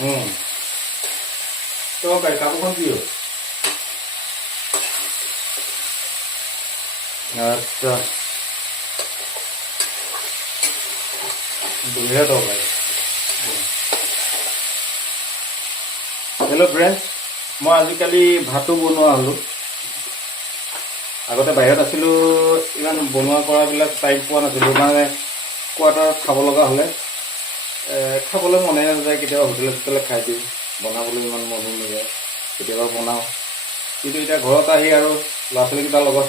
তো কাপোৰখন কি হ'ল? আচ্ছা, বঢ়িয়া তৰকাৰী। হেল্ল' ফ্ৰেণ্ডছ, মই আজিকালি ভাতো বনোৱা হ'লোঁ। আগতে বাহিৰত আছিলোঁ, ইমান বনোৱা কৰাবিলাক টাইম পোৱা নাছিলোঁ। মানে কোৱাৰ্টাৰত খাব লগা হ'লে খাবলৈ মনে নাযায়, কেতিয়াবা হোটেলে চোটেলে খাই দিওঁ, বনাবলৈ ইমান মনো নাযায়, কেতিয়াবা বনাওঁ। কিন্তু এতিয়া ঘৰত আহি আৰু ল'ৰা ছোৱালীকেইটাৰ লগত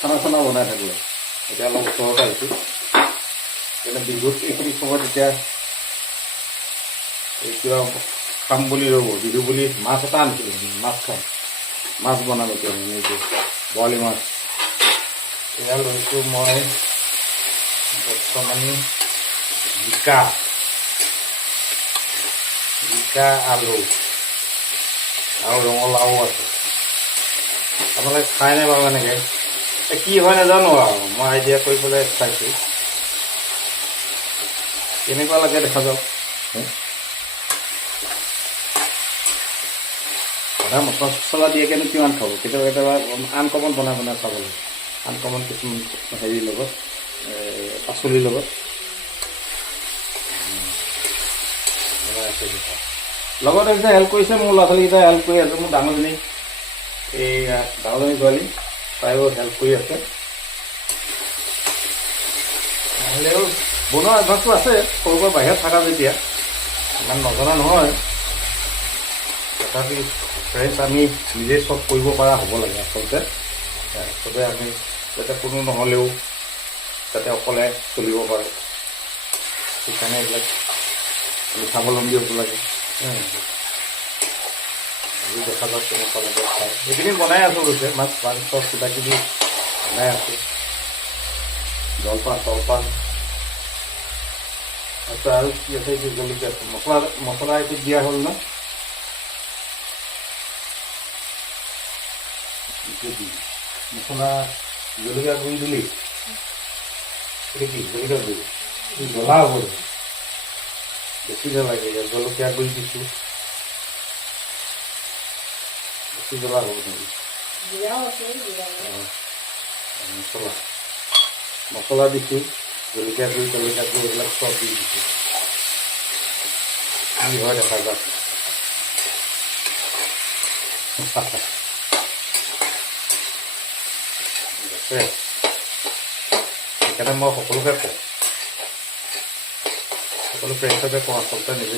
খানা চানা বনাই থাকিলোঁ। এতিয়া অলপ ওচৰত আহিছোঁ, এতিয়া বিহুত এইখিনি সময়ত এতিয়া কিবা খাম বুলি ৰ'ব, বিহু বুলি মাছ এটা আনিছিলোঁ, মাছ খাম, মাছ বনাম এতিয়া এইটো বৰালি মাছ। এয়া লৈছোঁ মই বৰ্তমান জিকা, আলু আৰু ৰঙালাও আছে। আপোনালোকে খাই নাই বাৰু এনেকৈ, কি হয় নাজানো আৰু, মই আইডিয়া কৰি পেলাই চাইছোঁ, কেনেকুৱা লাগে দেখা যাওক। সদায় মছলা চছলা দিয়েকেনো কিমান খাব, কেতিয়াবা কেতিয়াবা আনকমন বনাই বনাই খাব লাগে, আনকমন কিছুমান হেৰিৰ লগত, পাচলিৰ লগত লগত এতিয়া হেল্প কৰিছে মোৰ ল'ৰা ছোৱালীকেইটাই, হেল্প কৰি আছে। মোৰ ডাঙৰজনী, এই ডাঙৰজনী ছোৱালী, তাইও হেল্প কৰি আছে। হ'লেও বনোৱা অভ্যাসটো আছে, সৰুৰ পৰা বাহিৰত থকা যেতিয়া ইমান নজনা নহয়। তথাপি ফ্ৰেণ্ডছ, আমি নিজে চব কৰিব পৰা হ'ব লাগে আচলতে। আচলতে আমি যাতে কোনো নহ'লেও যাতে অকলে চলিব পাৰে, সেইকাৰণে এইবিলাক আমি স্বাৱলম্বী হ'ব লাগে। আজি দেখা যাওক কেনেকুৱা লাগে খাই। এইখিনি বনাই আছোঁ, গৈছে মাছ মাংস কিবা কিবি বনাই আছোঁ, জলপান। আচ্ছা, আৰু কি আছে, এইটো জলকীয়া মছলা এইটো দিয়া হ'ল ন? মছলা জলকীয়া গুড়ি দিলি, এইটো কি জলকীয়া গুড়ি? জ্বলা হ'ব, বেছি নালাগে। জলকীয়া গুড়ি দিছোঁ, বেছি জ্বলা হ'ব নেকি? মছলা দিছোঁ, জলকীয়া গুড়ি এইবিলাক চব দি দিছোঁ। কি হয় দেখা যাওক। সেইকাৰণে মই সকলোকে কওঁ, সকলো ফ্ৰেণ্ডছকে কওঁ, আচলতে নিজে